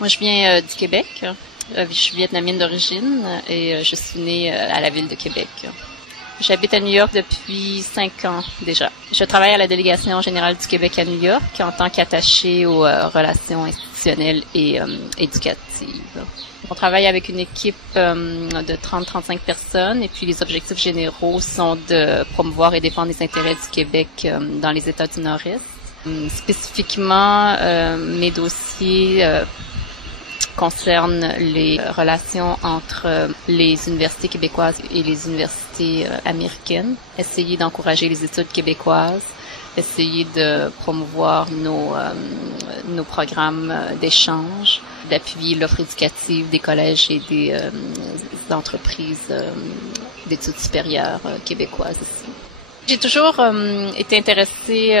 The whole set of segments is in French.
Moi, je viens du Québec. Je suis vietnamienne d'origine et je suis née à la ville de Québec. J'habite à New York depuis 5 ans déjà. Je travaille à la délégation générale du Québec à New York en tant qu'attachée aux relations institutionnelles et éducatives. On travaille avec une équipe de 30-35 personnes et puis les objectifs généraux sont de promouvoir et défendre les intérêts du Québec dans les États du Nord-Est. Spécifiquement, mes dossiers concernent les relations entre les universités québécoises et les universités américaines, essayer d'encourager les études québécoises, essayer de promouvoir nos programmes d'échange, d'appuyer l'offre éducative des collèges et des entreprises d'études supérieures québécoises ici. J'ai toujours été intéressée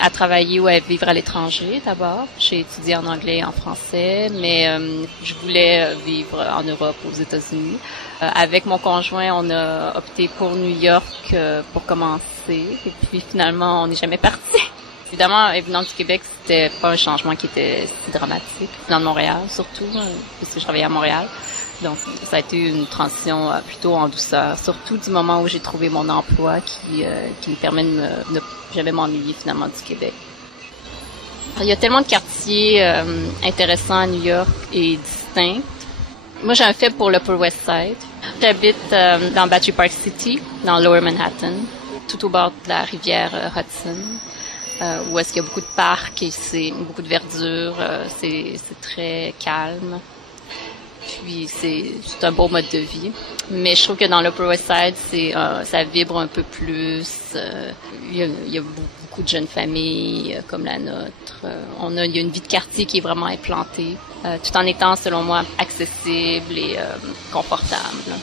à travailler ou à vivre à l'étranger d'abord. J'ai étudié en anglais et en français, mais je voulais vivre en Europe, aux États-Unis. Avec mon conjoint, on a opté pour New York pour commencer, et puis finalement, on n'est jamais parti. Évidemment, venant du Québec, c'était pas un changement qui était si dramatique. Venant de Montréal, surtout, puisque je travaillais à Montréal. Donc, ça a été une transition plutôt en douceur, surtout du moment où j'ai trouvé mon emploi qui me permet de ne jamais m'ennuyer finalement du Québec. Il y a tellement de quartiers intéressants à New York et distincts. Moi, j'ai un faible pour l'Upper West Side. J'habite dans Battery Park City, dans Lower Manhattan, tout au bord de la rivière Hudson, où est-ce qu'il y a beaucoup de parcs et c'est beaucoup de verdure, c'est très calme. Puis c'est un beau mode de vie. Mais je trouve que dans l'Upper West Side, ça vibre un peu plus. Il y a beaucoup de jeunes familles comme la nôtre. Il y a une vie de quartier qui est vraiment implantée, tout en étant, selon moi, accessible et confortable.